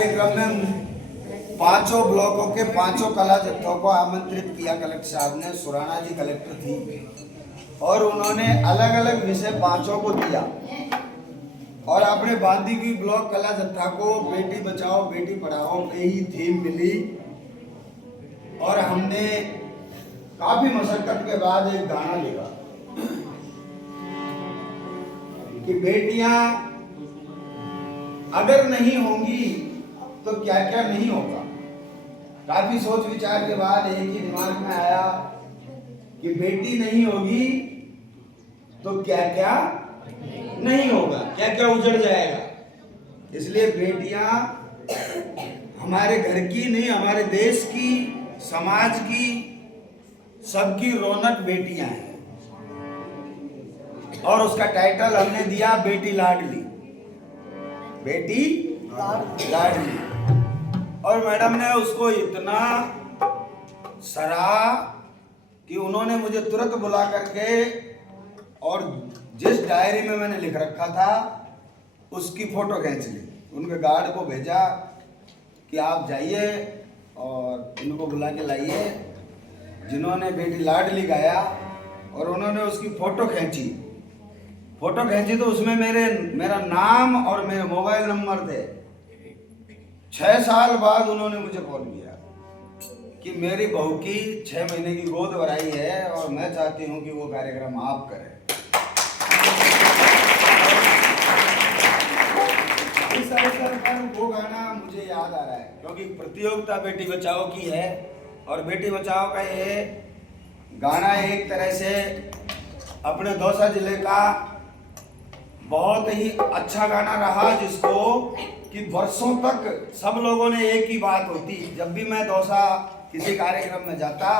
कार्यक्रम में पांचों ब्लॉकों के पांचों कला जत्थों को आमंत्रित किया कलेक्टर साहब ने। सुराणा जी कलेक्टर थी और उन्होंने अलग अलग विषय पांचों को दिया और अपने बांदीगी ब्लॉक कला जत्था को बेटी बचाओ बेटी पढ़ाओ पे ही थीम मिली और हमने काफी मशक्कत के बाद एक गाना लिखा कि बेटियां अगर नहीं होंगी तो क्या क्या नहीं होगा। काफी सोच विचार के बाद एक ही दिमाग में आया कि बेटी नहीं होगी तो क्या क्या नहीं होगा, क्या क्या उजड़ जाएगा। इसलिए बेटियां हमारे घर की नहीं, हमारे देश की, समाज की, सबकी रौनक बेटियां हैं। और उसका टाइटल हमने दिया बेटी लाडली, बेटी लाडली। और मैडम ने उसको इतना सराहा कि उन्होंने मुझे तुरंत बुला करके और जिस डायरी में मैंने लिख रखा था उसकी फोटो खींच ली। उनके गार्ड को भेजा कि आप जाइए और इनको बुला के लाइए जिन्होंने बेटी लाडली गाया, और उन्होंने उसकी फोटो खींची। फोटो खींची तो उसमें मेरा नाम और मेरे मोबाइल नंबर थे। 6 साल बाद उन्होंने मुझे कॉल किया कि मेरी बहू की 6 महीने की गोद भराई है और मैं चाहती हूं कि वो कार्यक्रम आप करें। इस अवसर पर वो गाना मुझे याद आ रहा है क्योंकि प्रतियोगिता बेटी बचाओ की है और बेटी बचाओ का ये गाना एक तरह से अपने दौसा जिले का बहुत ही अच्छा गाना रहा, जिसको कि वर्षों तक सब लोगों ने एक ही बात होती। जब भी मैं दौसा किसी कार्यक्रम में जाता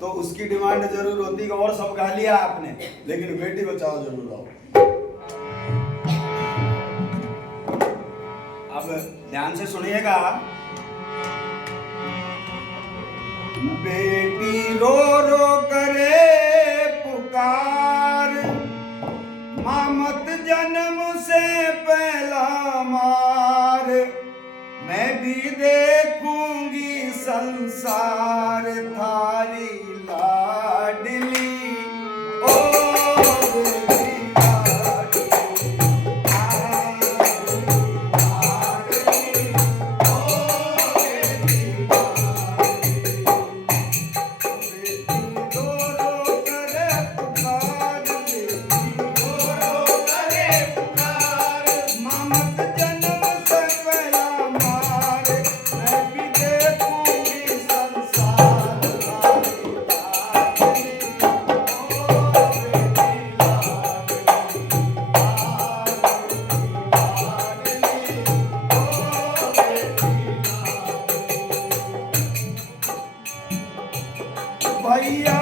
तो उसकी डिमांड जरूर होती कि और सब गा लिया आपने लेकिन बेटी बचाओ जरूर आओ। अब ध्यान से सुनिएगा। बेटी रो रो करे पुकार, मामत जन्म से पहला मार, मैं भी देखूंगी संसार थारी लाडली। ओ भैया